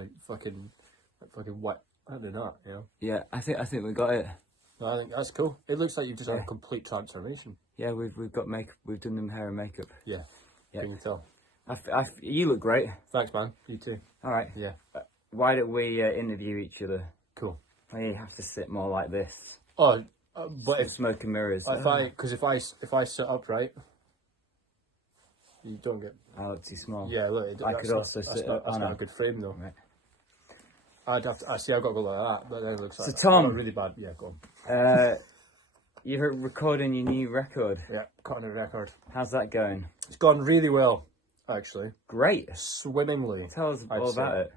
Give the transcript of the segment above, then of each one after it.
like fucking what? I don't know, you know. Yeah, I think we got it. No, I think that's cool. It looks like you've just had a complete transformation. Yeah, we've got makeup. We've done them hair and makeup. Yeah, yeah. Can you tell? You look great. Thanks, man. You too. All right. Yeah. Why don't we interview each other? Cool. We have to sit more like this. Oh, but if smoke and mirrors. If I sit upright, you don't get. I look too small. Yeah, look. I could also sit. That's not a good frame though. Right. I've got to go like that, but then it looks like Tom, really bad. Yeah, go on. You're recording your new record. Yeah, cutting a record. How's that going? It's gone really well, actually. Great. Swimmingly. Tell us all about it.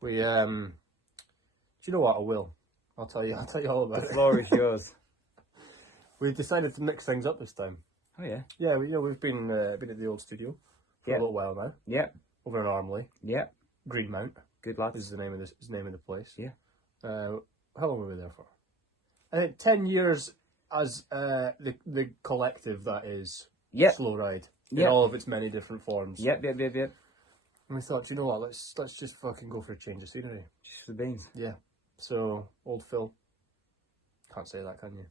We do you know what? I will. I'll tell you all about it. The floor is yours. We've decided to mix things up this time. Oh yeah. Yeah, we've been at the old studio for a little while now. Yep. Over in Armley. Yep. Greenmount. Good lad. This is the name of the place. Yeah. How long were we there for? I think 10 years as the collective that is Slowride in all of its many different forms. Yep. And we thought, you know what, let's just fucking go for a change of scenery. Just for the beans. Yeah. So old Phil. Can't say that, can you?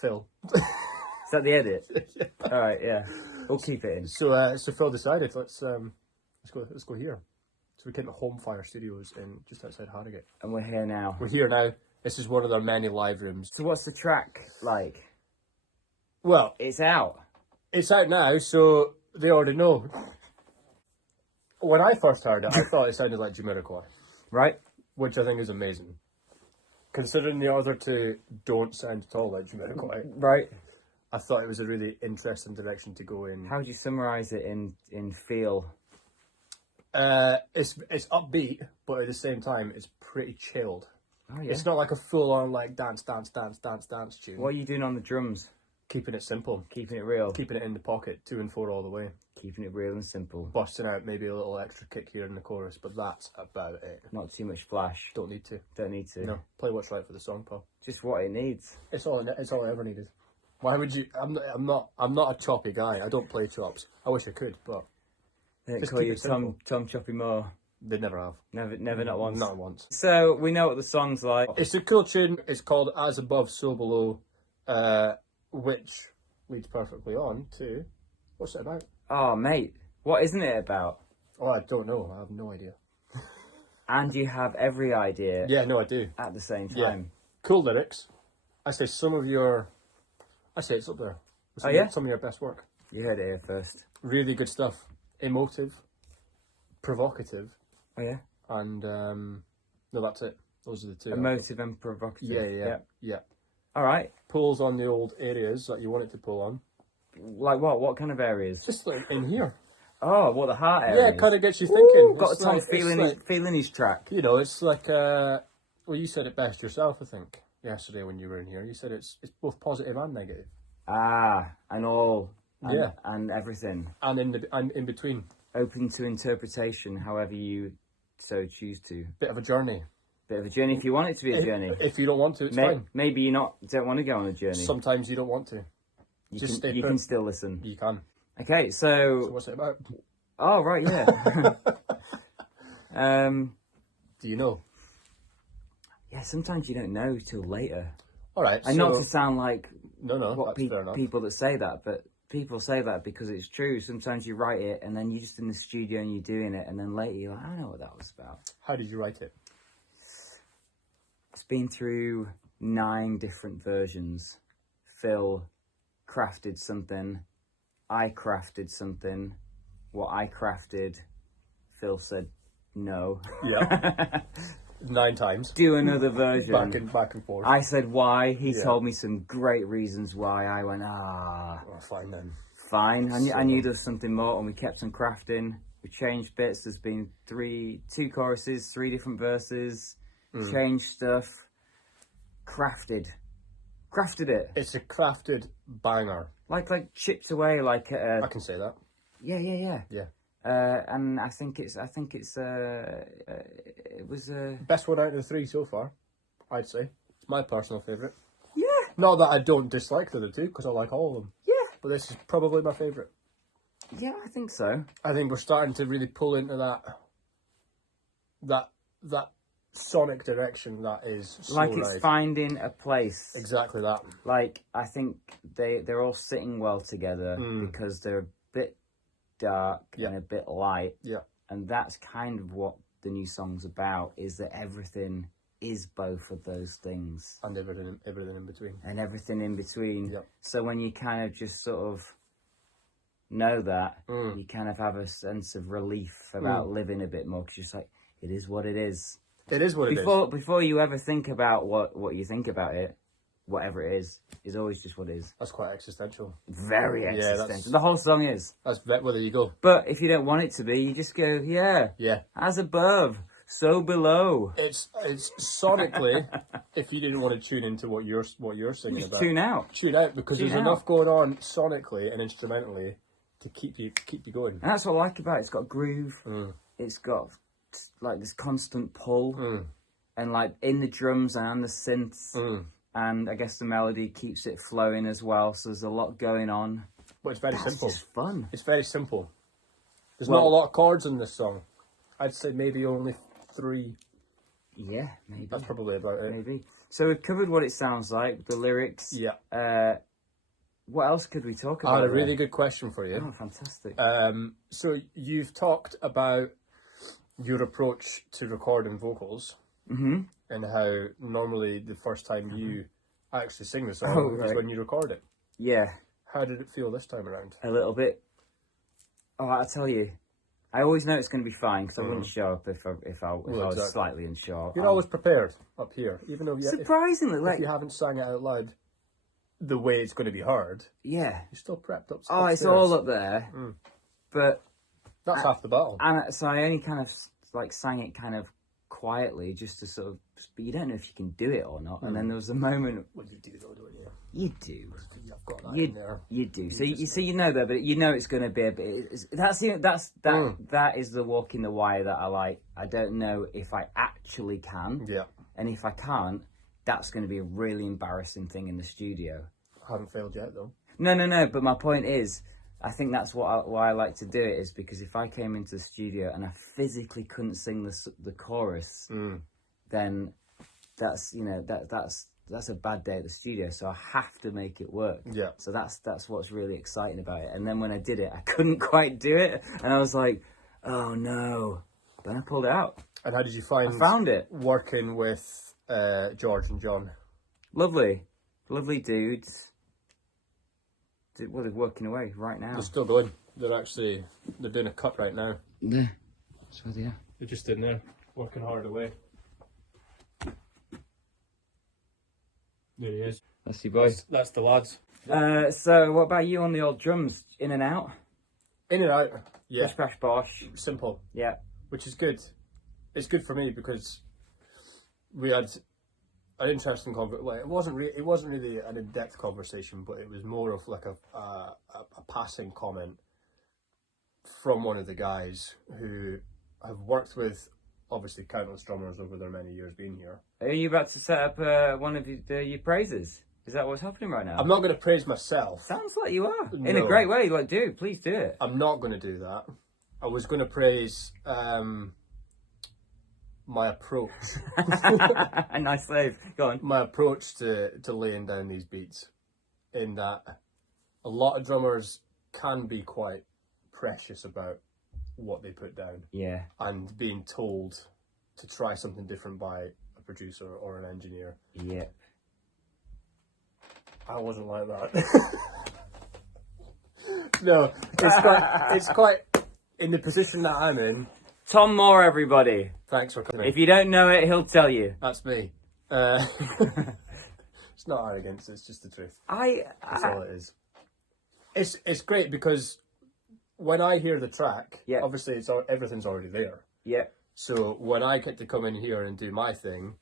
Phil. Is that the edit? Yeah. All right. Yeah. We'll keep it in. So Phil decided let's go here. So we came to Home Fire Studios in just outside Harrogate. And we're here now. We're here now. This is one of their many live rooms. So what's the track like? Well, it's out. It's out now, so they already know. When I first heard it, I thought it sounded like Jamiroquai. Right. Which I think is amazing. Considering the other two don't sound at all like Jamiroquai. Right. I thought it was a really interesting direction to go in. How would you summarise it in feel? It's upbeat, but at the same time, it's pretty chilled. Oh, yeah. It's not like a full-on like dance tune. What are you doing on the drums? Keeping it simple. Keeping it real. Keeping it in the pocket, 2 and 4 all the way. Keeping it real and simple. Busting out maybe a little extra kick here in the chorus, but that's about it. Not too much flash. Don't need to. Don't need to. No, play what's right for the song, pal. Just what it needs. It's all I ever needed. Why would you? I'm not a choppy guy. I don't play chops. I wish I could, but They call you Tom Choppy Moore. They never have. Never, not once. Not once. So we know what the song's like. It's a cool tune. It's called As Above, So Below, which leads perfectly on to what's it about? Oh, mate, what isn't it about? Oh, I don't know. I have no idea. And you have every idea. Yeah, no, I do. At the same time. Yeah. Cool lyrics. I say it's up there. Some of your best work. You heard it here first. Really good stuff. Emotive, provocative. Oh yeah. And no, that's it. Those are the two. Emotive and provocative. Yeah. All right. Pulls on the old areas that you want it to pull on. Like what? What kind of areas? Just like in here. Oh, what, the heart area? Yeah, it kind of gets you thinking. Got Tom feeling his track. You know, it's like well, you said it best yourself, I think, yesterday when you were in here. You said it's both positive and negative. And all. Yeah. And everything. And in between. Open to interpretation, however you so choose to. Bit of a journey. Bit of a journey if you want it to be a journey. If you don't want to, it's fine. Maybe you don't want to go on a journey. Sometimes you don't want to. You can still listen. You can. Okay, so what's it about? Oh, right, yeah. Do you know? Yeah, sometimes you don't know till later. All right. And not to sound like fair enough. People that say that, but people say that because it's true. Sometimes you write it and then you're just in the studio and you're doing it, and then later you're like, I don't know what that was about. How did you write it? It's been through 9 different versions. Phil crafted something. I crafted something. What I crafted, Phil said no. Yeah. 9 times. Do another version. Back and forth. I said why. He told me some great reasons why. I went, Well, fine then. Fine. I knew there was something more, and we kept on crafting. We changed bits. There's been 2 choruses, 3 different verses. Changed stuff. Crafted it. It's a crafted banger. Like chipped away, like I can say that. Yeah. And I think it was best one out of the 3 so far, I'd say. It's my personal favourite. Yeah. Not that I don't dislike the other 2, because I like all of them. Yeah. But this is probably my favourite. Yeah, I think so. I think we're starting to really pull into that that sonic direction that is like Slowride. It's finding a place. Exactly that. Like, I think they're all sitting well together because they're a bit dark and a bit light. Yeah. And that's kind of what the new song's about, is that everything is both of those things. And everything in between. And everything in between. Yep. So when you kind of just sort of know that, you kind of have a sense of relief about living a bit more, because you're just like, it is what it is. It is what it is. Before you ever think about what you think about it, whatever it is always just what it is. That's quite existential. Very existential. The whole song is. That's where there you go. But if you don't want it to be, you just go, yeah. As above, so below. It's sonically, if you didn't want to tune into what you're singing about, tune out. Tune out, because there's enough going on sonically and instrumentally to keep you going. And that's what I like about it. It's got groove. It's got like this constant pull, and like in the drums and the synths, and I guess the melody keeps it flowing as well. So there's a lot going on. But it's very simple. It's fun. It's very simple. There's not a lot of chords in this song. I'd say maybe only 3. Yeah, maybe. That's probably about it. Maybe. So we've covered what it sounds like, the lyrics. Yeah. What else could we talk about? I had a really good question for you. Oh, fantastic. So you've talked about your approach to recording vocals, and how normally the first time you actually sing the song is when you record it. Yeah. How did it feel this time around? A little bit. Oh, I'll tell you. I always know it's going to be fine, because I wouldn't show up if I was slightly unsure. You're always prepared up here, even though surprisingly, if you haven't sang it out loud the way it's going to be heard. Yeah. You're still prepped up. Oh, it's all up there. But that's half the battle. And so I only kind of like sang it kind of quietly, just to sort of, but you don't know if you can do it or not. And then there was a moment. Well, you do though, don't you? You do. You've got that in there. You do. So you know that, but you know it's going to be a bit. That is the walk in the wire that I like. I don't know if I actually can. Yeah. And if I can't, that's going to be a really embarrassing thing in the studio. I haven't failed yet though. No. But my point is, I think that's why I like to do it, is because if I came into the studio and I physically couldn't sing the chorus, then that's a bad day at the studio. So I have to make it work. Yeah. So that's what's really exciting about it. And then when I did it, I couldn't quite do it, and I was like, oh no. Then I pulled it out. And how did you find? I found it working with George and John. Lovely dudes. Well, they're working away right now. They're still going. They're doing a cut right now. Yeah. So they are. They're just in there, working hard away. There he is. That's your boy. That's the lads. So what about you on the old drums? In and out? In and out. Yeah. Bish bash bosh. Simple. Yeah. Which is good. It's good for me because we had an interesting conversation. Like, it wasn't really an in-depth conversation, but it was more of like a passing comment from one of the guys who have worked with obviously countless drummers over their many years being here. Are you about to set up one of your praises? Is that what's happening right now? I'm not going to praise myself. Sounds like you are. No. In a great way. Like, please do it. I'm not going to do that. I was going to praise my approach. A nice slave. Go on. My approach to laying down these beats, in that a lot of drummers can be quite precious about what they put down. Yeah. And being told to try something different by a producer or an engineer. Yep. I wasn't like that. No, it's quite in the position that I'm in. Tom Moore, everybody. Thanks for coming. If you don't know it, he'll tell you. That's me. It's not arrogance, it's just the truth. That's all it is. It's great because when I hear the track, obviously everything's already there. Yeah. So when I get to come in here and do my thing,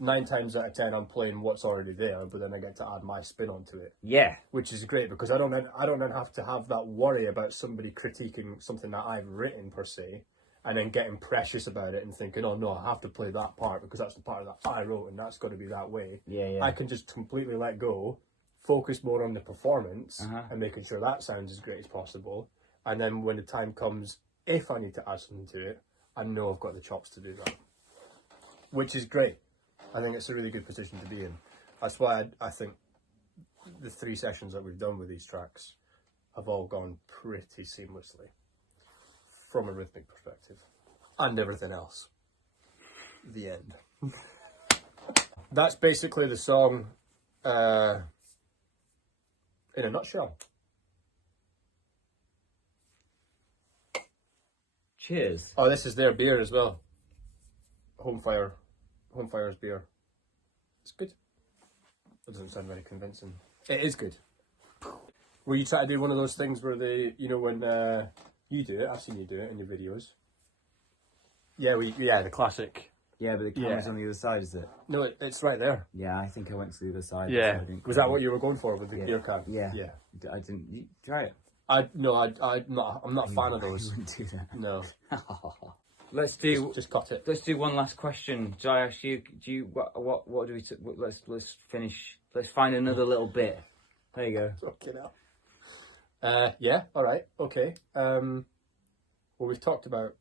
9 times out of 10 I'm playing what's already there, but then I get to add my spin onto it. Yeah. Which is great because I don't then have to have that worry about somebody critiquing something that I've written per se, and then getting precious about it and thinking, oh no, I have to play that part because that's the part that I wrote and that's got to be that way. Yeah. I can just completely let go, focus more on the performance and making sure that sounds as great as possible. And then when the time comes, if I need to add something to it, I know I've got the chops to do that, which is great. I think it's a really good position to be in. That's why I think the 3 sessions that we've done with these tracks have all gone pretty seamlessly from a rhythmic perspective, and everything else. The end. That's basically the song in a nutshell. Cheers. Oh, this is their beer as well. Homefire's beer. It's good. It doesn't sound very convincing. It is good. Will you try to do one of those things where they, you know, when you do it, I've seen you do it in your videos. Yeah, the classic. Yeah, but the camera's on the other side, is it? No, it's right there. Yeah, I think I went to the other side. Yeah. So Was that what you were going for with the Yeah. beer can? Yeah. Yeah. I didn't. You try it. I'm not a fan of You those. wouldn't do that. No. Let's do. Just cut it. Let's do one last question. Did I ask you? Do you what do we? Let's finish. Let's find another little bit. There you go. Fucking hell. Yeah. All right. Okay. Well, we've talked about.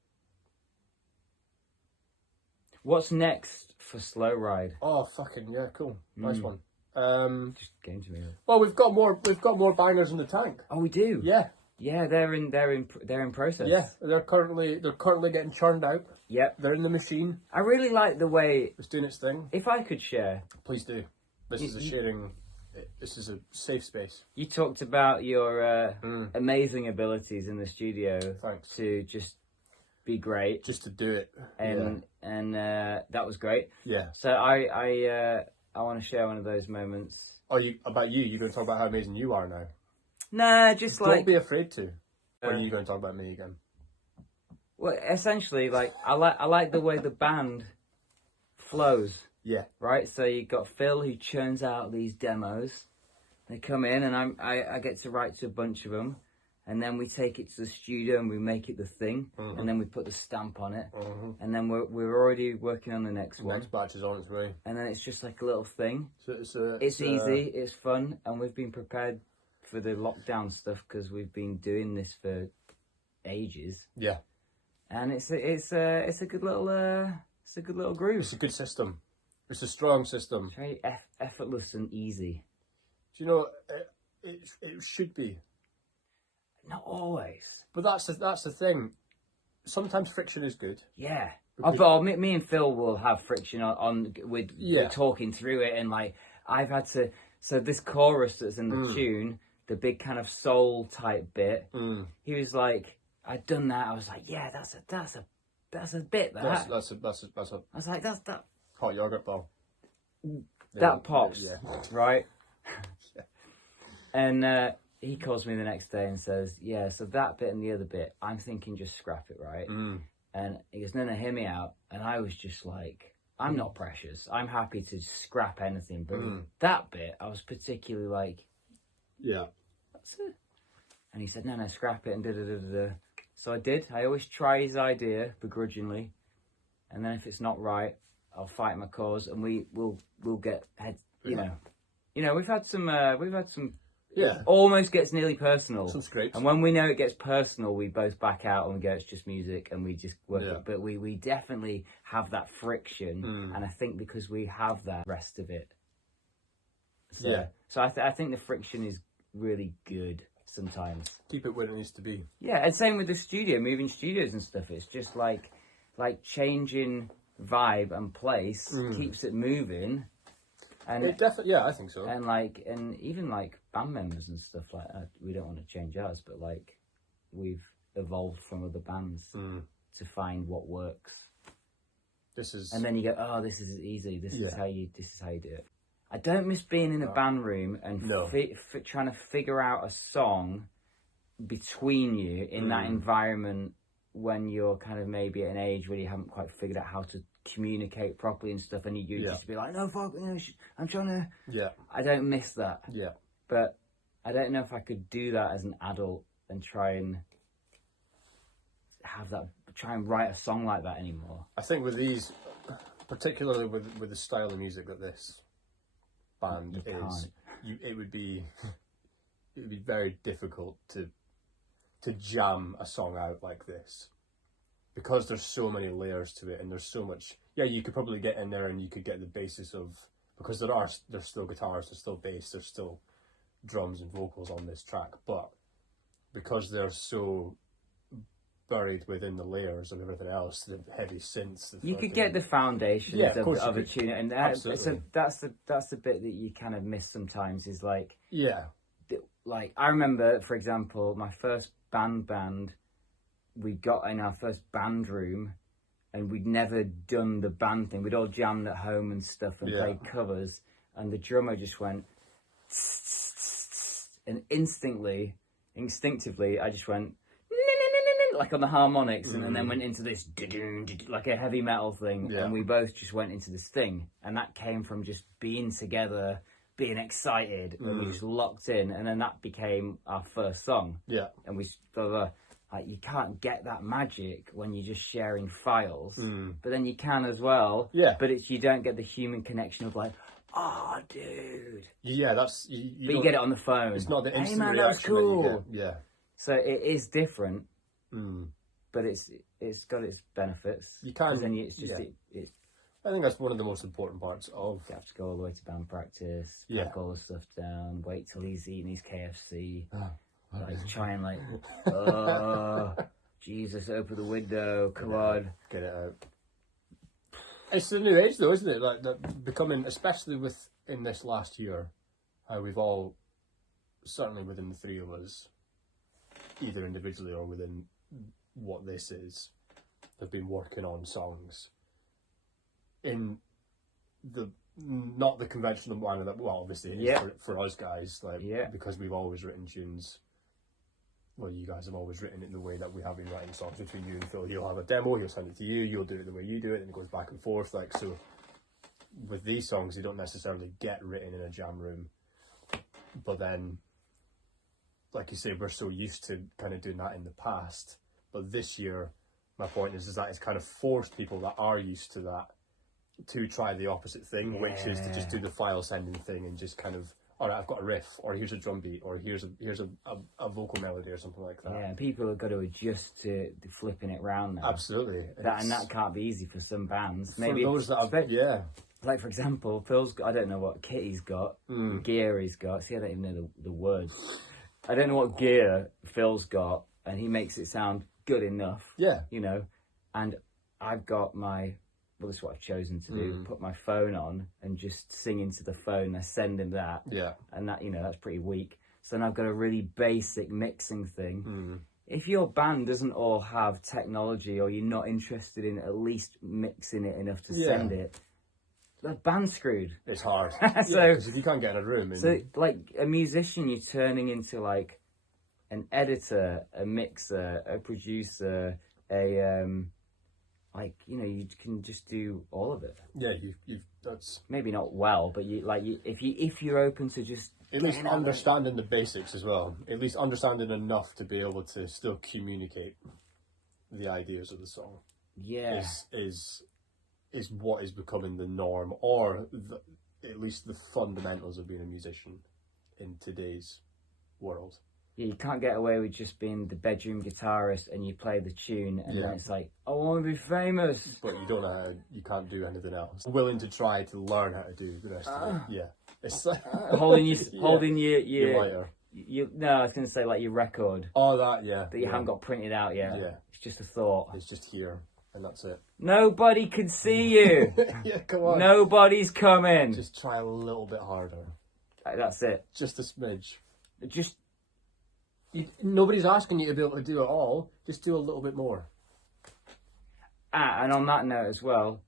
What's next for Slowride? Oh, fucking yeah, cool. Nice one. Just came to me. Well, we've got more bangers in the tank. Oh, we do. Yeah. Yeah, they're in process. Yeah, they're currently getting churned out. Yep. They're in the machine. I really like the way It's doing its thing. if I could share. Please do. This is a sharing. This is a safe space. You talked about your amazing abilities in the studio. Thanks. To just be great. Just to do it. And that was great. Yeah. So I want to share one of those moments. Oh, you're going to talk about how amazing you are now. Nah, just Don't like be afraid to. Or are you going to talk about me again? well, essentially, like I like the way the band flows. Yeah. Right. So you got Phil who churns out these demos. They come in, and I get to write to a bunch of them, and then we take it to the studio and we make it the thing, and then we put the stamp on it, and then we're already working on the next one. Next batch is on its way. And then it's just like a little thing. So It's easy, it's fun, and we've been prepared for the lockdown stuff because we've been doing this for ages. Yeah. And it's a good little groove. It's a good system. It's a strong system. It's very effortless and easy. Do you know, it should be. Not always. But that's the thing. Sometimes friction is good. Yeah. Because- But me and Phil will have friction with talking through it, and like I've had to. So this chorus that's in the tune, the big kind of soul type bit. He was like, I'd done that. I was like, yeah, that's a bit. That's a I was like, that's that. hot yogurt ball. That pops, Yeah. right? And he calls me the next day and says, yeah, so that bit and the other bit, I'm thinking just scrap it, right? And he goes, no, hear me out. And I was just like, I'm not precious. I'm happy to scrap anything. But that bit, I was particularly like, Yeah. that's it. And he said, no, scrap it and da-da-da-da-da. So I did. I always try his idea begrudgingly. And then if it's not right, I'll fight my cause and we'll get head, you know, we've had some, Yeah. almost gets nearly personal. Some scrapes. And when we know it gets personal, we both back out and we go, it's just music, and we just work Yeah. it. But we definitely have that friction, and I think because we have that rest of it. So, Yeah. So I think the friction is really good sometimes. Keep it where it needs to be. Yeah, and same with the studio, moving studios and stuff. It's just like changing vibe and place keeps it moving. And It definitely, yeah, I think so. and even like band members and stuff like that, we don't want to change ours, but like we've evolved from other bands to find what works. This is, And then you go, oh, this is easy. This is how you do it. I don't miss being in a band room and trying to figure out a song between you in that environment when you're kind of maybe at an age where you haven't quite figured out how to communicate properly and stuff, and you just be like, no, fuck, I'm trying to. Yeah. I don't miss that. Yeah. But I don't know if I could do that as an adult and try and write a song like that anymore. I think with these, particularly with the style of music that this band is, it would be very difficult to jam a song out like this. because there's so many layers to it, and there's so much. Yeah, you could probably get in there and you could get the basis of, because there's still guitars, there's still bass, there's still drums and vocals on this track, but because they're so buried within the layers of everything else, the heavy synths. You could get the foundations of a tune, and that's the bit that you kind of miss sometimes. Is like I remember, for example, my first band. We got in our first band room, and we'd never done the band thing. We'd all jammed at home and stuff and played covers, and the drummer just went, and instinctively, I just went like on the harmonics, and then went into this like a heavy metal thing, and we both just went into this thing, and that came from just being together, being excited, and we just locked in, and then that became our first song. Yeah, and we like, you can't get that magic when you're just sharing files, but then you can as well. Yeah, but you don't get the human connection of like, oh, dude. Yeah, that's but you get it on the phone. It's not the instant reaction that was cool. That you get. Yeah. So it is different, but it's got its benefits. You can. Then it's just I think that's one of the most important parts of. You have to go all the way to band practice, pack all the stuff down, wait till he's eating his KFC. Like try and like, oh, Jesus, open the window, come on, get it out. It's the new age, though, isn't it? Like that becoming, especially in this last year, how we've all, certainly within the three of us, either individually or within what this is, have been working on songs in the not the conventional manner that, well, obviously it is for us guys, like because we've always written tunes. Well, you guys have always written it in the way that we have been writing songs between you and Phil. You'll have a demo, he'll send it to you, you'll do it the way you do it, and it goes back and forth. Like, so with these songs, they don't necessarily get written in a jam room. But then, like you say, we're so used to kind of doing that in the past. But this year, my point is that it's kind of forced people that are used to that to try the opposite thing, which is to just do the file sending thing and just kind of, all right, I've got a riff, or here's a drum beat, or here's a vocal melody or something like that. Yeah, and people have got to adjust to flipping it round now. Absolutely. That can't be easy for some bands. Maybe for those that have, like, for example, Phil's got, I don't know what kit he's got, gear he's got. See, I don't even know the words. I don't know what gear Phil's got, and he makes it sound good enough. Yeah. You know, and I've got my... Well, this is what I've chosen to do. Put my phone on and just sing into the phone. I send him that. Yeah. And that, you know, that's pretty weak. So then I've got a really basic mixing thing. If your band doesn't all have technology, or you're not interested in at least mixing it enough to send it, the band's screwed. It's hard. So, because if you can't get in a room. So, like, a musician, you're turning into, like, an editor, a mixer, a producer, like, you know, you can just do all of it. Yeah, that's maybe not well, but if you're open to just at least understanding the basics as well, at least understanding enough to be able to still communicate the ideas of the song. Yeah, is what is becoming the norm, or at least the fundamentals of being a musician in today's world. Yeah, you can't get away with just being the bedroom guitarist and you play the tune and then it's like, I want to be famous. But you don't know how, you can't do anything else. Willing to try to learn how to do the rest of it. Yeah. It's like holding your lighter. No, I was going to say like your record. Oh, that, that you haven't got printed out yet. Yeah. It's just a thought. It's just here and that's it. Nobody can see you. Yeah, come on. Nobody's coming. Just try a little bit harder. That's it. Just a smidge. Nobody's asking you to be able to do it all. Just do a little bit more. And on that note as well,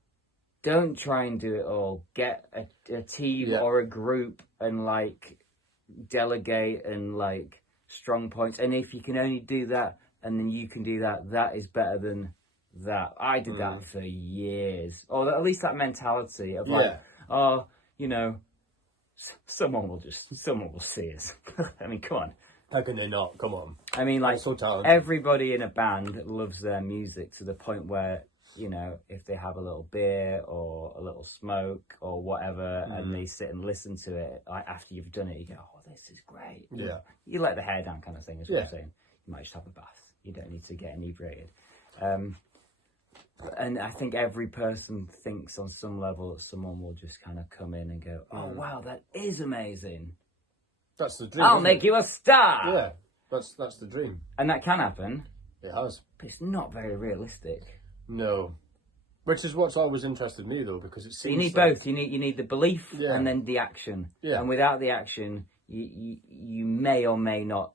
don't try and do it all. Get a team or a group and like delegate and like strong points. And if you can only do that and then you can do that, that is better than that. I did that for years. Or at least that mentality of like, oh, you know, someone will see us. I mean, come on. How can they not? Come on. I mean, like, so everybody in a band loves their music to the point where, you know, if they have a little beer or a little smoke or whatever and they sit and listen to it, like, after you've done it, you go, oh, this is great. Yeah. You let the hair down kind of thing is what I'm saying. You might just have a bath. You don't need to get inebriated. And I think every person thinks on some level that someone will just kind of come in and go, oh, wow, that is amazing. That's the dream. I'll make you a star. Yeah, that's the dream. And that can happen. It has. But it's not very realistic. No. Which is what's always interested me, though, because it seems you need like... both. You need the belief and then the action. Yeah. And without the action, you may or may not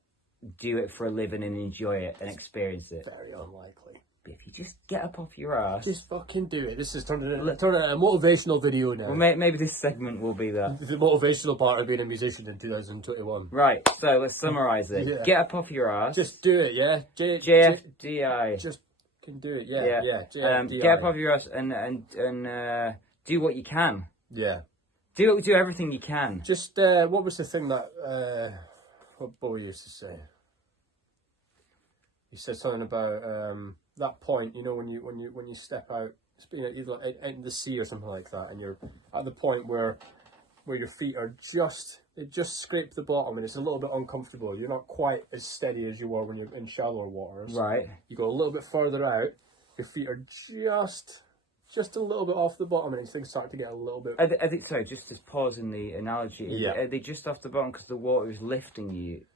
do it for a living and enjoy it and experience it. Very unlikely. But if you just get up off your ass... Just fucking do it. This is turning into a motivational video now. Well, maybe this segment will be that. The motivational part of being a musician in 2021. Right, so let's summarise it. Yeah. Get up off your ass. Just do it, yeah? JFDI. Just can do it, yeah. JFDI. Get up off your ass and do what you can. Yeah. Do everything you can. Just, what was the thing that, what Bowie used to say? He said something about, that point, you know, when you step out, you know, either in the sea or something like that, and you're at the point where your feet are they just scrape the bottom, and it's a little bit uncomfortable. You're not quite as steady as you were when you're in shallower waters. Right. You go a little bit further out, your feet are just a little bit off the bottom, and things start to get a little bit... I think, sorry, just to pause in the analogy, Yeah. Are they just off the bottom because the water is lifting you?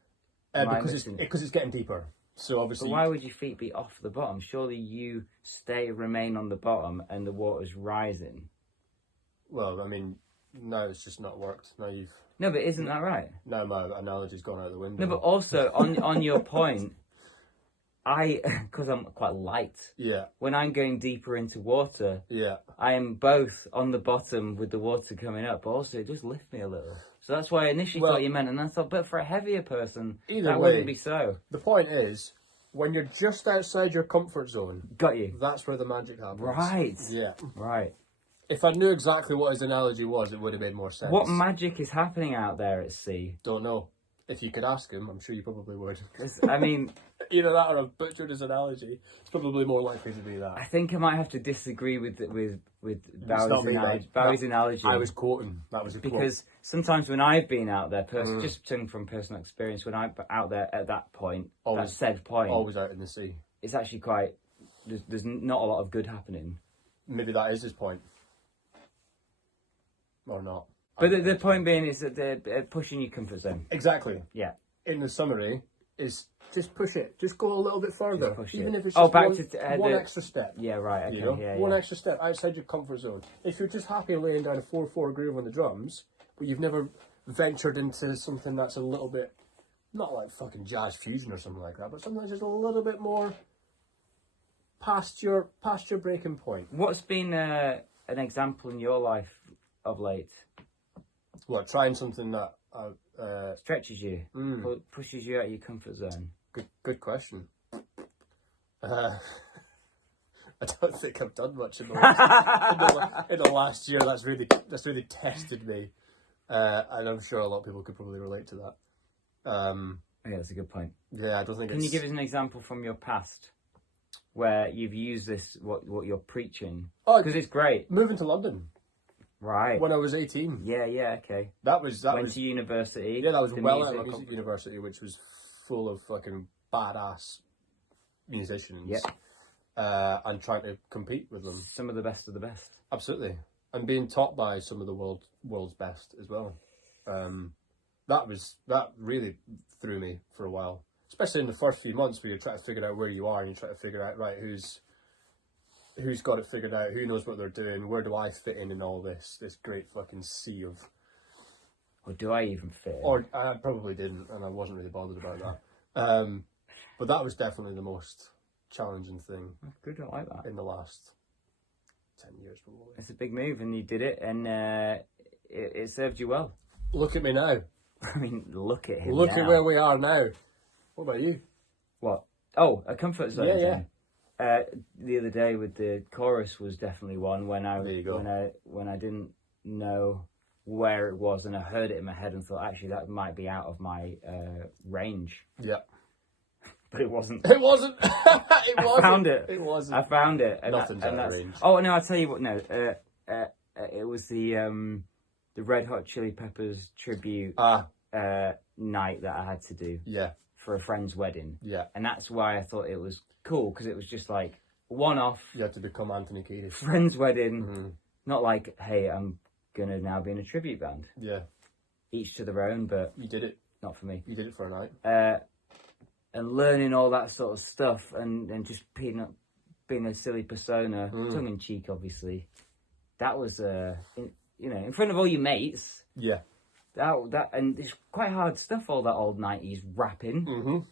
because it's getting deeper. So obviously... But why would your feet be off the bottom? Surely you remain on the bottom and the water's rising. Well, I mean, no, it's just not worked. Now you've... No, but isn't that right? No, my analogy's gone out the window. No, but also, on your point, because I'm quite light, Yeah. when I'm going deeper into water, Yeah. I am both on the bottom with the water coming up, but also it does lift me a little. So that's why I initially thought you meant, and I thought, but for a heavier person, that wouldn't be so. The point is, when you're just outside your comfort zone, Got you. that's where the magic happens. Right. Yeah. Right. If I knew exactly what his analogy was, it would have made more sense. What magic is happening out there at sea? Don't know. If you could ask him, I'm sure you probably would. I mean... Either that or I've butchered his analogy. It's probably more likely to be that. I think I might have to disagree with Bowie's analogy. I was quoting. That was a quote. Because sometimes when I've been out there, just from personal experience, when I'm out there at that point, that said point... Always out in the sea. It's actually quite... There's not a lot of good happening. Maybe that is his point. Or not. But the point being is that they're pushing your comfort zone. Exactly. Yeah. In the summary, is just push it. Just go a little bit further. Even if it's just one extra step. Yeah, right. Okay. You know? Yeah, one extra step outside your comfort zone. If you're just happy laying down a 4/4 groove on the drums, but you've never ventured into something that's a little bit, not like fucking jazz fusion or something like that, but something that's just a little bit more past your breaking point. What's been an example in your life of late? What, trying something that stretches you, pushes you out of your comfort zone? Good question. I don't think I've done much in the last year. That's really tested me, and I'm sure a lot of people could probably relate to that. Yeah, that's a good point. Yeah, I don't think. Can you give us an example from your past where you've used this what you're preaching? Because it's great. Moving to London. Right. When I was 18. Yeah, okay. Went to university. Yeah, that was well out of music university, which was full of fucking badass musicians. Yeah. And trying to compete with them. Some of the best of the best. Absolutely. And being taught by some of the world's best as well. That really threw me for a while. Especially in the first few months where you're trying to figure out where you are and you're trying to figure out, right, who's got it figured out, who knows what they're doing, where do I fit in all this great fucking sea of... Or do I even fit in? Or I probably didn't, and I wasn't really bothered about that. But that was definitely the most challenging thing. That's good, I like that. In the last 10 years, probably. It's a big move, and you did it, and it served you well. Look at me now. I mean, look at him Look now. at where we are now. What about you? What? Oh, a comfort zone. Yeah. The other day with the chorus was definitely one when I didn't know where it was, and I heard it in my head and thought, actually, that might be out of my range. Yeah. But it wasn't. It wasn't. It wasn't. I found it. It wasn't. I found it. Nothing's out of range. Oh no! I'll tell you what. No, it was the Red Hot Chili Peppers tribute night that I had to do. Yeah. For a friend's wedding. Yeah. And that's why I thought it was cool, because it was just like one-off. You had to become Anthony Kiedis. Friend's wedding. Not like, hey, I'm going to now be in a tribute band. Yeah. Each to their own, but... You did it. Not for me. You did it for a night. And learning all that sort of stuff and just being a silly persona, tongue-in-cheek, obviously. That was, in front of all your mates. Yeah. And it's quite hard stuff, all that old 90s rapping.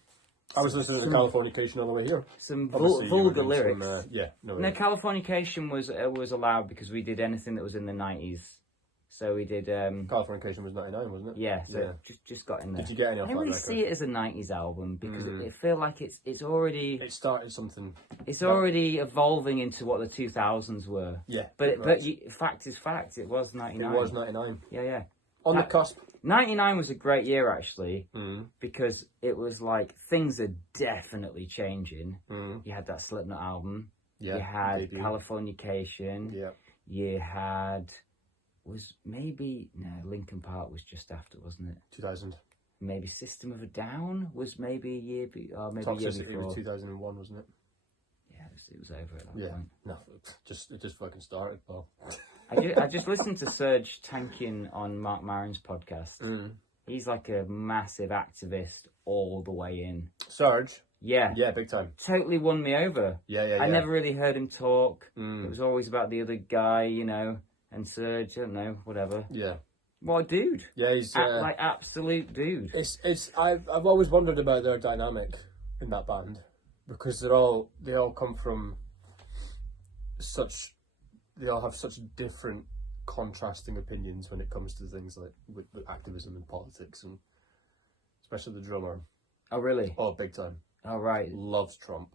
I was listening to Californication on the way here. Some vulgar lyrics. No, Californication was allowed because we did anything that was in the 90s. So we did... Californication was 99, wasn't it? Yeah, so just got in there. Did you get any off that I don't really record? see it as a 90s album because it feel like it's already... It started something... It's already evolving into what the 2000s were. Yeah. But fact is fact, it was 99. It was 99. Yeah. On the cusp. 99 was a great year, actually, because it was like, things are definitely changing. You had that Slipknot album. Yeah. You had Californication. Yeah. You had... Linkin Park was just after, wasn't it? 2000. Maybe System of a Down was maybe a year, or maybe Toxicity, a year before. It was 2001, wasn't it? Yeah, it was over at that point. No, it just fucking started, Paul. I just listened to Serge Tankian on Mark Maron's podcast. He's like a massive activist all the way in. Serge? Yeah. Yeah, big time. Totally won me over. Yeah. I never really heard him talk. It was always about the other guy, and Serge, I don't know, whatever. Yeah. What a dude. Yeah, he's... like, absolute dude. I've always wondered about their dynamic in that band. Because they all come from they all have such different contrasting opinions when it comes to things like with activism and politics, and especially the drummer. Oh, really? Oh, big time. Oh, right. Loves Trump.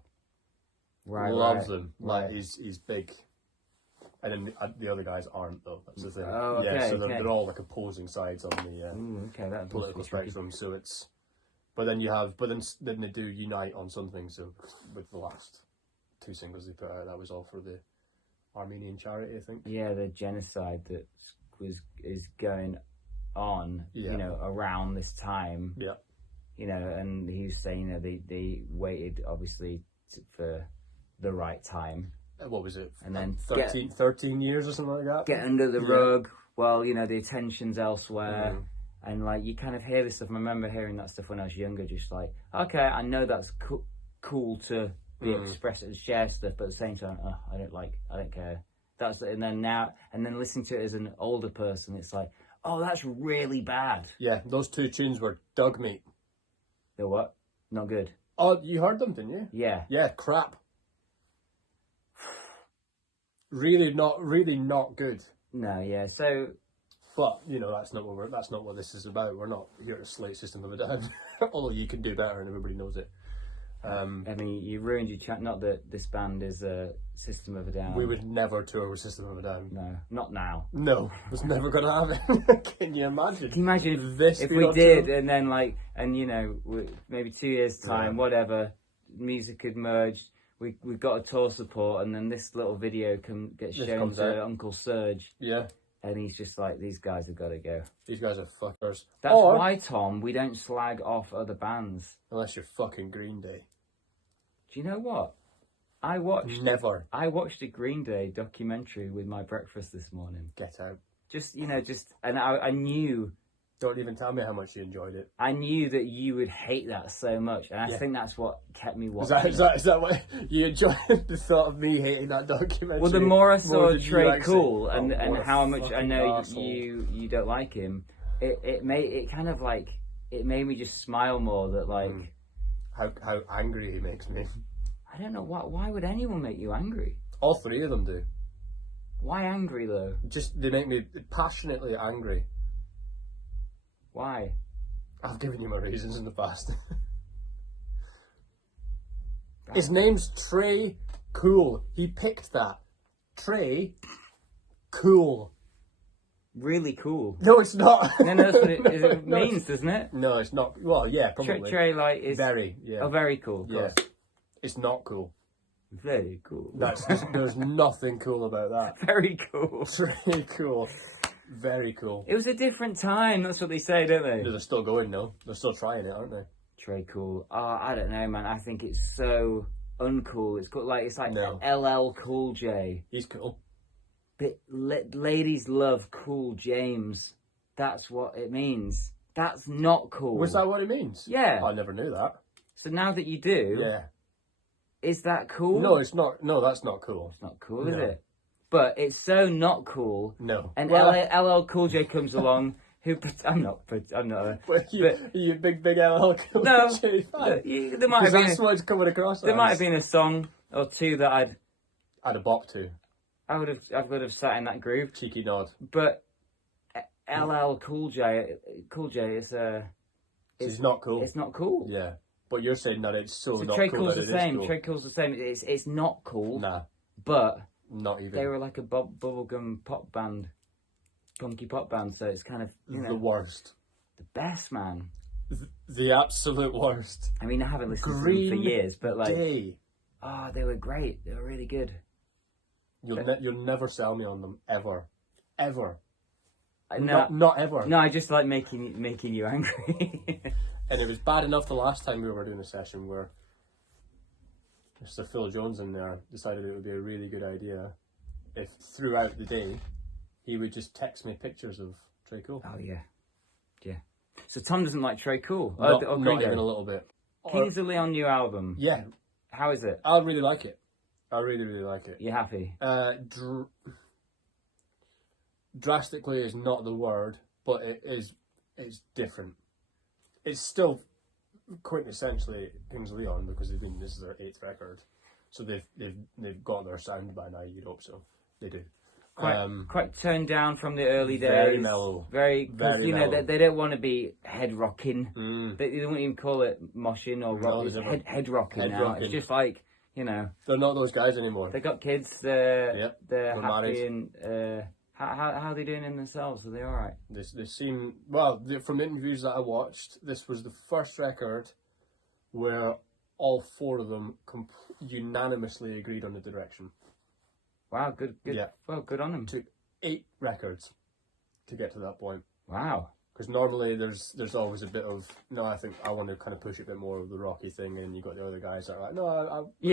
Right. Loves them. Like, he's big. And then the other guys aren't, though. That's the thing. Oh, okay. Yeah, so they're all like opposing sides on the political spectrum. So it's... But then then they do unite on something. So with the last 2 singles they put out, that was all for the Armenian charity, I think. Yeah, the genocide that is going on, around this time. Yeah. And he was saying, they waited obviously for the right time. What was it? And then 13 years or something like that. Get under the rug. Well, the attention's elsewhere. And like you kind of hear this stuff. I remember hearing that stuff when I was younger, just like, okay, I know that's cool to be expressed and share stuff, but at the same time, I don't care. And then listening to it as an older person, it's like, oh, that's really bad. Yeah, those 2 tunes were dog meat. They're what? Not good. Oh, you heard them, didn't you? Yeah. Yeah, crap. Really not good. No, yeah. So, but that's not what this is about. We're not here to slate System of a Down. Although you can do better, and everybody knows it. I mean, you ruined your chance. Not that this band is a System of a Down. We would never tour with System of a Down. No, not now. No, it was never going to happen. Can you imagine? Can you imagine if we did, and then maybe 2 years time, whatever, music had merged. We've got a tour support, and then this little video gets shown to Uncle Serge. Yeah. And he's just like, these guys have got to go. These guys are fuckers. That's why, Tom, we don't slag off other bands. Unless you're fucking Green Day. Do you know what? I watched a Green Day documentary with my breakfast this morning. Get out. And I knew... Don't even tell me how much you enjoyed it. I knew that you would hate that so much, and I think that's what kept me watching. Is that what you enjoyed? The thought of me hating that documentary? Well, the more I saw Trey Cool and how much I know you don't like him, it made me just smile more. That like how angry he makes me. I don't know why would anyone make you angry? All 3 of them do. Why angry though? Just they make me passionately angry. Why? I've given you my reasons in the past. His name's Trey Cool. He picked that. Trey Cool. Really cool. No, it's not. No, that's what it means, doesn't it? No, it's not. Well, yeah, probably. Trey is very, yeah. Oh, very cool. Yeah. It's not cool. Very cool. There's nothing cool about that. Very cool. Trey Cool. Very cool. It was a different time. That's what they say, don't they? They're still going, though. They're still trying it, aren't they? Trey Cool. Oh, I don't know, man. I think it's so uncool. It's like No. LL Cool J. He's cool. But ladies love Cool James. That's what it means. That's not cool. Was that what it means? Yeah. I never knew that. So now that you do, Yeah. is that cool? No, it's not. No, that's not cool. It's not cool, is it? But it's so not cool. No. And Well, LL Cool J comes along. I'm not. You big LL Cool No, J fan. there might have been. That's what's coming across. There might have been a song or two that I'd a bop to. I would have sat in that groove. Cheeky nod. But LL Cool J is It's not cool. It's not cool. Yeah, but you're saying that it's so not Trey cool Cool's that the it is same. cool. Trey Cool's the same. It's not cool. Nah, but not even. they were like a bubblegum pop band, punky pop band. So it's kind of the worst. The best, man. The absolute worst. I mean, I haven't listened to them for years, but like, they were great. They were really good. You'll never sell me on them ever. No, not ever. No, I just like making you angry. And it was bad enough the last time we were doing a session where Mr. Phil Jones in there decided it would be a really good idea if throughout the day he would just text me pictures of Trey Cool. Oh yeah. So Tom doesn't like Trey Cool. Not even a little bit. Kings of Leon new album. Yeah. How is it? I really like it. I really like it. You happy? Drastically is not the word, but it's different. It's still quintessentially Kings of Leon because this is their 8th record, so they've got their sound by now. You'd hope so. They do. Quite toned down from the early days. Very mellow. Very mellow. They don't want to be head rocking. They don't even call it moshing or rock. It's head rocking now. It's just like they're not those guys anymore. They got kids. They're happy married. and. How are they doing in themselves? Are they all right? They seem from interviews that I watched. This was the first record where all 4 of them unanimously agreed on the direction. Wow, good. Yeah. Well, good on them. Took 8 records to get to that point. Wow. Because normally there's always a bit of I think I want to kind of push a bit more of the rocky thing, and you got the other guys that are like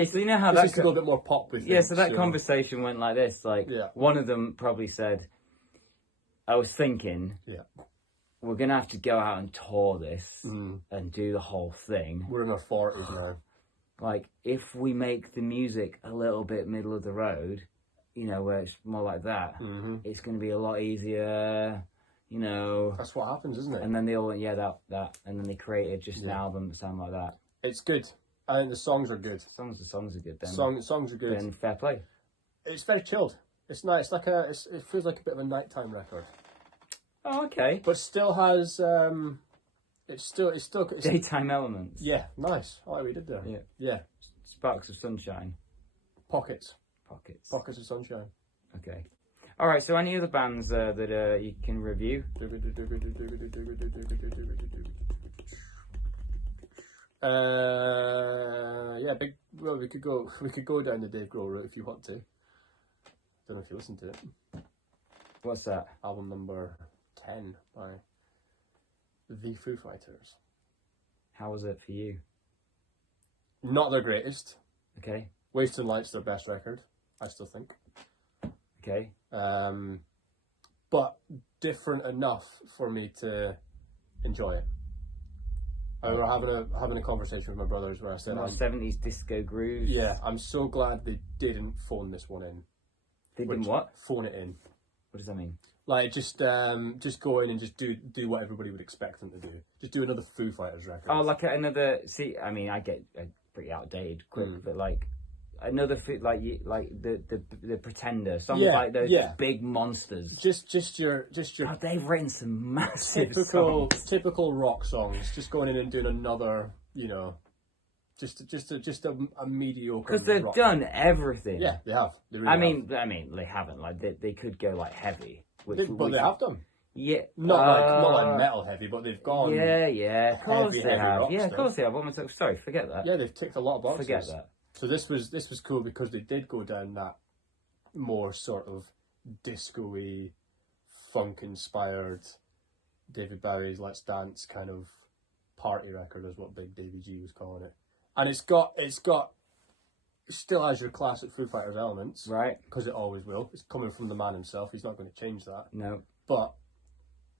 so you know how that go a bit more pop with so that conversation went like this. Like one of them probably said, I was thinking we're gonna have to go out and tour this and do the whole thing. We're in our 40s now. Like if we make the music a little bit middle of the road, where it's more like that, it's gonna be a lot easier. That's what happens, isn't it? And then they all went, that, and then they created just an album that sounded like that. It's good. I think the songs are good. The songs are good. Then songs are good. Then fair play. It's very chilled. It's nice. It feels like a bit of a nighttime record. Oh, okay. But still has it's daytime elements. Yeah, nice. I like what we did there. Yeah. Sparks of sunshine. Pockets of sunshine. Okay. All right, so any other bands that you can review? We could go down the Dave Grohl route if you want to. Don't know if you listened to it. What's that? Album number 10 by the Foo Fighters. How was it for you? Not their greatest. Okay. Wasting Light's their best record, I still think. Okay. But different enough for me to enjoy it. I remember having a conversation with my brothers where I said, 70s disco grooves. Yeah, I'm so glad they didn't phone this one in. They didn't what? Phone it in. What does that mean? Like just go in and just do what everybody would expect them to do. Just do another Foo Fighters record. Oh, like another. See, I mean, I get pretty outdated quick, but like another the Pretender, songs like those big monsters. Just your. God, they've written some massive songs. Typical rock songs. Just going in and doing another, just a mediocre. Because they've done everything. Yeah, they have. They really I mean, they haven't. Like they could go like heavy. But they have done. Yeah. Not like metal heavy, but they've gone. Yeah. Of course heavy, they have. Yeah, of course they have. What am I talking? Sorry, forget that. Yeah, they've ticked a lot of boxes. Forget that. So this was cool because they did go down that more sort of disco-y, funk-inspired David Bowie's Let's Dance kind of party record is what Big Davey G was calling it. And it's got still has your classic Foo Fighters elements, right? Because it always will. It's coming from the man himself. He's not going to change that. No. But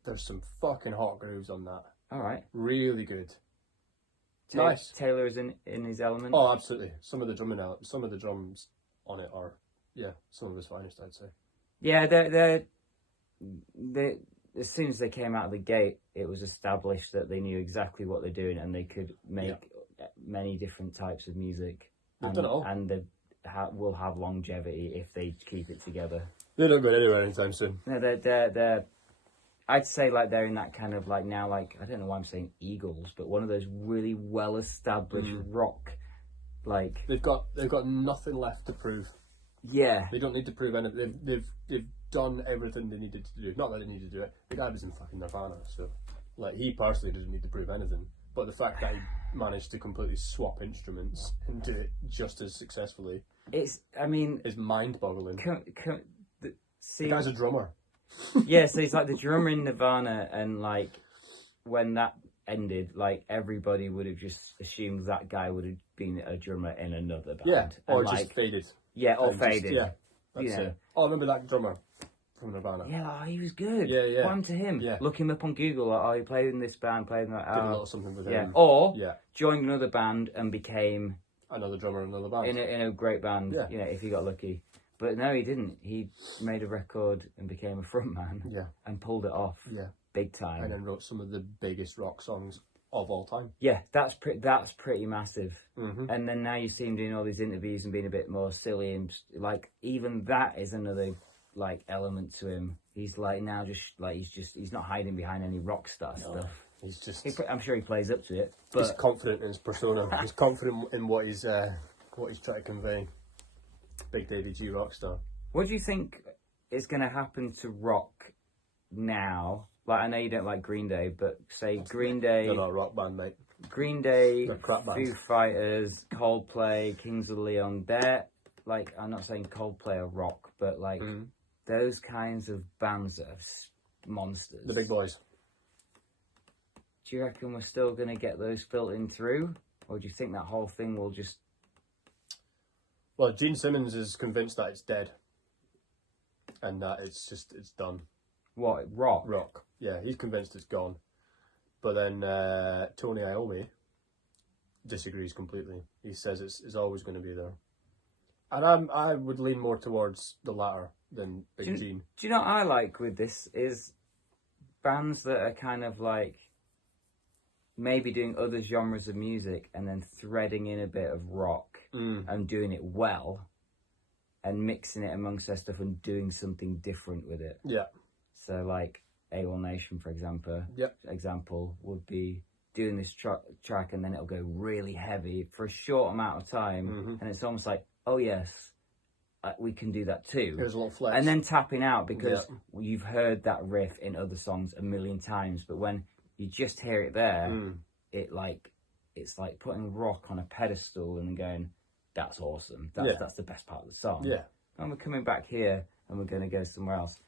there's some fucking hot grooves on that. All right. Really good. Nice. Taylor is in his element. Oh, absolutely. Some of the drums on it are, some of his finest, I'd say. Yeah, they as soon as they came out of the gate, it was established that they knew exactly what they're doing and they could make many different types of music. They've done it all. And they will have longevity if they keep it together. They don't go anywhere anytime soon. No, they're I'd say like they're in that kind of like now, like, I don't know why I'm saying Eagles, but one of those really well established rock, like they've got nothing left to prove. Yeah. They don't need to prove anything. They've done everything they needed to do. Not that they need to do it. The guy was in fucking Nirvana, so like he personally doesn't need to prove anything. But the fact that he managed to completely swap instruments and do it just as successfully, is mind-boggling. The guy's a drummer. Yeah, so he's like the drummer in Nirvana, and like when that ended, like everybody would have just assumed that guy would have been a drummer in another band. Yeah, or and just faded. Yeah, or faded. That's it. Oh, I remember that drummer from Nirvana. Yeah, like, he was good. Yeah. What happened to him? Yeah. Look him up on Google. Like, he played in this band, played in that. Did a little something with him. Or joined another band and became another drummer in another band. In a great band. Yeah. You know, if he got lucky. But no, he didn't. He made a record and became a frontman. Yeah. And pulled it off. Yeah. Big time. And then wrote some of the biggest rock songs of all time. Yeah, that's pretty massive. Mm-hmm. And then now you see him doing all these interviews and being a bit more silly, and like even that is another like element to him. He's like now just like he's not hiding behind any rock star stuff. He's just. I'm sure he plays up to it. But he's confident in his persona. He's confident in what he's trying to convey. Big Davey G rockstar. What do you think is going to happen to rock now? Like, I know you don't like Green Day, but say Green Day... They're not a rock band, mate. Green Day, crap band. Foo Fighters, Coldplay, Kings of Leon, they're, like, I'm not saying Coldplay are rock, but, like, those kinds of bands that are monsters. The big boys. Do you reckon we're still going to get those filtering through? Or do you think that whole thing will just... Well, Gene Simmons is convinced that it's dead. And that it's done. What, rock? Rock. Yeah, he's convinced it's gone. But then Tony Iommi disagrees completely. He says it's always going to be there. And I would lean more towards the latter than Big Gene. Do you know what I like with this is bands that are kind of like maybe doing other genres of music and then threading in a bit of rock and doing it well and mixing it amongst their stuff and doing something different with it. Yeah. So like AWOL Nation, for example, would be doing this track and then it'll go really heavy for a short amount of time, and it's almost like, oh yes, we can do that too. There's a little flex. And then tapping out because you've heard that riff in other songs a million times, but when you just hear it there, it's like putting rock on a pedestal and going, that's awesome. That's the best part of the song. Yeah. And we're coming back here and we're going to go somewhere else.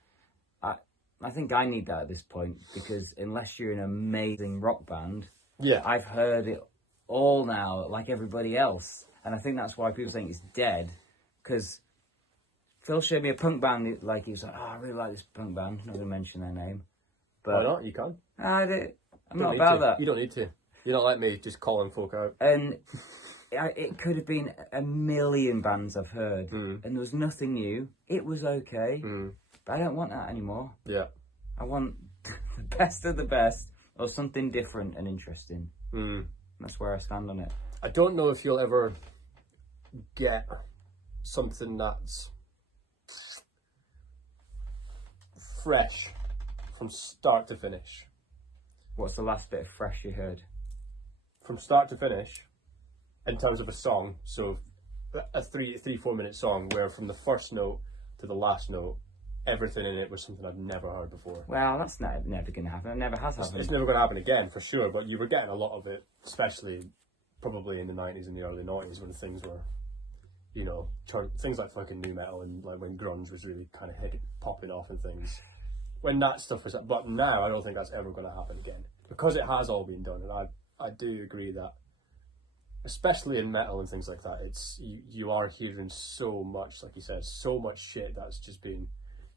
I think I need that at this point because unless you're an amazing rock band, I've heard it all now, like everybody else. And I think that's why people think it's dead. Because Phil showed me a punk band, like he was like, oh, I really like this punk band. I'm not going to mention their name. But why not? You can. I'm not about that. You don't need to. You're not like me, just calling folk out. And it could have been a million bands I've heard. And there was nothing new. It was okay. But I don't want that anymore. Yeah. I want the best of the best or something different and interesting. That's where I stand on it. I don't know if you'll ever get something that's fresh from start to finish. What's the last bit of fresh you heard? From start to finish, in terms of a song, so a 3-4 minute song where from the first note to the last note, everything in it was something I'd never heard before. Well, that's never going to happen. It never has happened. It's never going to happen again, for sure, but you were getting a lot of it, especially probably in the 90s and the early 90s when things were, you know, things like fucking nu metal and like when grunge was really kind of popping off and things. When that stuff was... But now I don't think that's ever going to happen again. Because it has all been done, and I do agree that especially in metal and things like that, it's you are hearing so much, like you said, so much shit that's just been.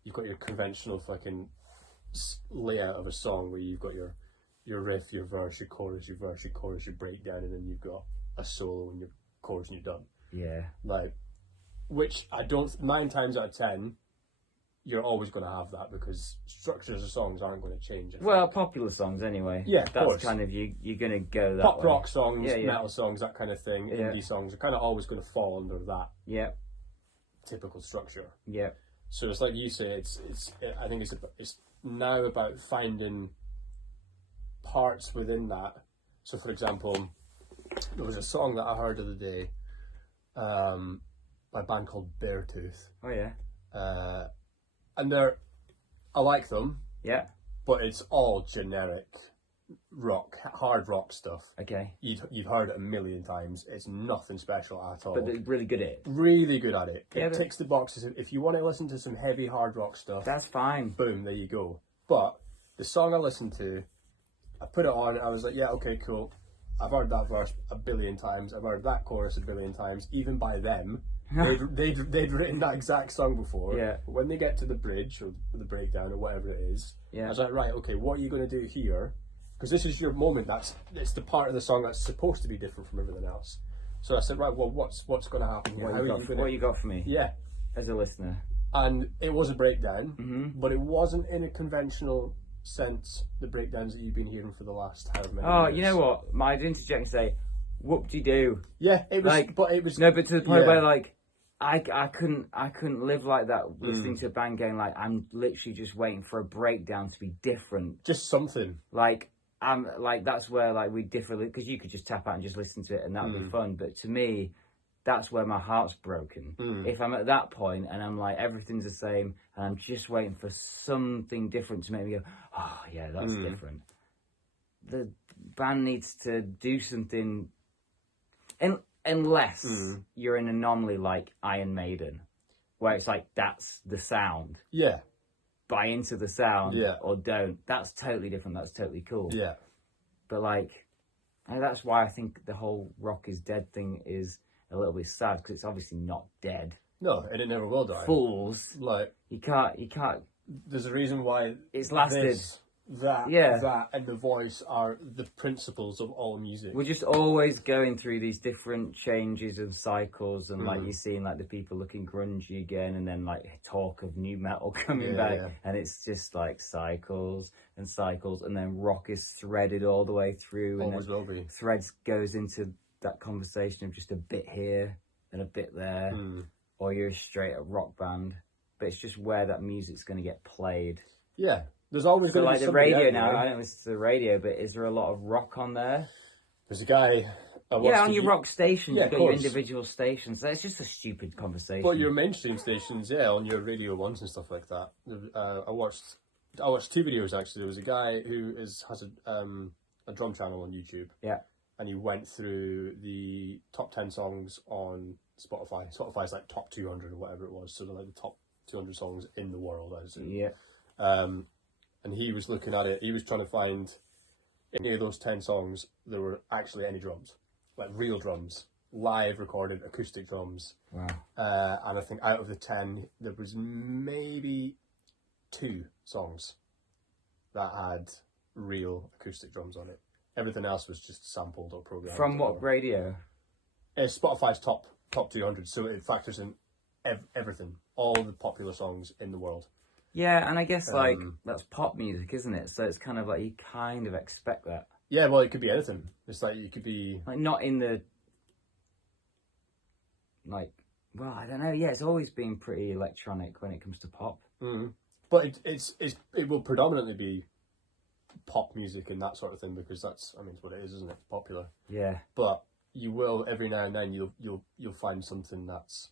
You've got your conventional fucking layout of a song where you've got your riff, your verse, your chorus, your verse, your chorus, your breakdown, and then you've got a solo and your chorus and you're done. Yeah. Like, which I don't. 9 times out of 10, you're always going to have that because structures of songs aren't going to change. Well, popular songs anyway. Yeah, of that's course. kind of you're going to go that pop way. rock songs, metal songs, that kind of thing. Yeah. Indie songs are kind of always going to fall under that. Yeah. Typical structure. Yeah. So it's like you say. I think it's now about finding parts within that. So, for example, there was a song that I heard the other day by a band called Beartooth. Oh yeah. And I like them. Yeah. But it's all generic rock, hard rock stuff. Okay. You've heard it a million times. It's nothing special at all. But they're really good at it. Really good at it. Yeah, it ticks the boxes. If you want to listen to some heavy hard rock stuff, that's fine. Boom, there you go. But the song I listened to, I put it on. I was like, yeah, okay, cool. I've heard that verse a billion times. I've heard that chorus a billion times. Even by them, they'd written that exact song before. Yeah. But when they get to the bridge or the breakdown or whatever it is, yeah. I was like, right, okay, what are you going to do here? Because this is your moment. It's the part of the song that's supposed to be different from everything else. So I said, right, well, what's going to happen here? What you got for me? Yeah. As a listener. And it was a breakdown, but it wasn't in a conventional sense, the breakdowns that you've been hearing for the last however many years. You know what? I'd interject and say, whoop-de-doo. Yeah, it was, like, but it was... No, but to the point where, like, I couldn't live like that listening to a band going, like, I'm literally just waiting for a breakdown to be different. Just something. Like, that's where, like, we differ, because you could just tap out and just listen to it and that would be fun. But to me, that's where my heart's broken. If I'm at that point and I'm like, everything's the same and I'm just waiting for something different to make me go, oh yeah, that's different. The band needs to do something, unless you're an anomaly like Iron Maiden, where it's like, that's the sound. Yeah. Buy into the sound or don't. That's totally different. That's totally cool. Yeah. But like, and that's why I think the whole rock is dead thing is a little bit sad, because it's obviously not dead. No, and it never will die. Fools. Like, you can't. There's a reason why it's lasted. That and the voice are the principles of all music. We're just always going through these different changes of cycles, and like you're seeing like the people looking grungy again, and then like talk of new metal coming back, and it's just like cycles and cycles, and then rock is threaded all the way through, Always and will be. Threads goes into that conversation of just a bit here and a bit there, or you're a straight up rock band, but it's just where that music's going to get played. Yeah. There's always so going to like be the radio now. there. I don't listen to the radio, but is there a lot of rock on there? There's a guy. On your rock stations, you've got your course. Individual stations. That's just a stupid conversation. Well, your mainstream stations, on your Radio Ones and stuff like that. I watched 2 videos actually. There was a guy who has a drum channel on YouTube. Yeah. And he went through the top 10 songs on Spotify. Spotify's like top 200 or whatever it was. So they're like the top 200 songs in the world, I assume. Yeah. And he was looking at it. He was trying to find in any of those 10 songs there were actually any drums, like real drums, live recorded acoustic drums. Wow. And I think out of the 10, there was maybe 2 songs that had real acoustic drums on it. Everything else was just sampled or programmed. From what radio? Spotify's top 200, so it factors in everything, all the popular songs in the world. Yeah, and I guess like that's pop music, isn't it? So it's kind of like you kind of expect that. Yeah, well, it could be anything. It's like you could be like not in the like. Well, I don't know. Yeah, it's always been pretty electronic when it comes to pop. But it will predominantly be pop music and that sort of thing, because that's, I mean, it's what it is, isn't it? It's popular. Yeah. But you will every now and then you'll find something that's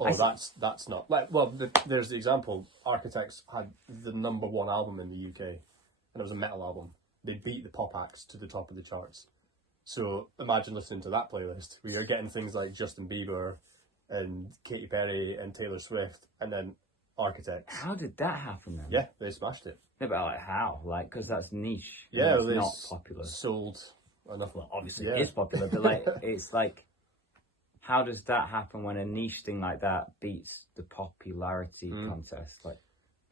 that's not like, well, there's the example. Architects had the #1 album in the UK, and it was a metal album. They beat the pop acts to the top of the charts. So imagine listening to that playlist where you're getting things like Justin Bieber and Katy Perry and Taylor Swift, and then Architects. How did that happen then? Yeah, they smashed it. No, but like how? Like, because that's niche. Yeah, it's not popular. Sold enough. Well, obviously it is popular, but like it's like, how does that happen when a niche thing like that beats the popularity contest? Like,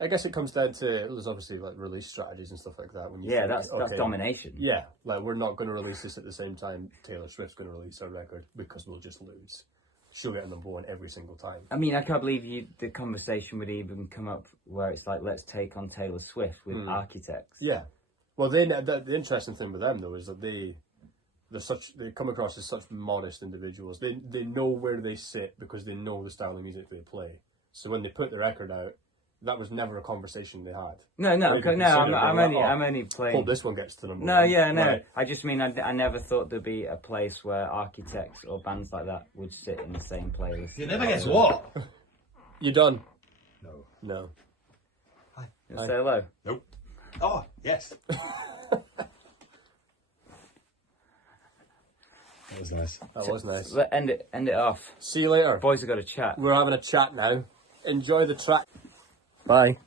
I guess it comes down to, there's obviously like release strategies and stuff like that. When you yeah, think, that's okay, domination. Yeah, like we're not going to release this at the same time Taylor Swift's going to release her record because we'll just lose. She'll get a number one every single time. I mean, I can't believe the conversation would even come up where it's like, let's take on Taylor Swift with Architects. Yeah. Well, the interesting thing with them though is that they come across as such modest individuals. They know where they sit because they know the style of music they play. So when they put the record out, that was never a conversation they had. I'm only playing. Hope this one gets to number one. Right. I just mean I never thought there'd be a place where Architects or bands like that would sit in the same playlist. You never guess what? You done? No. Hi. Say hello. Nope. Oh, yes. That was nice. That was nice. Let end it off. See you later. Boys have got a chat. We're having a chat now. Enjoy the track. Bye.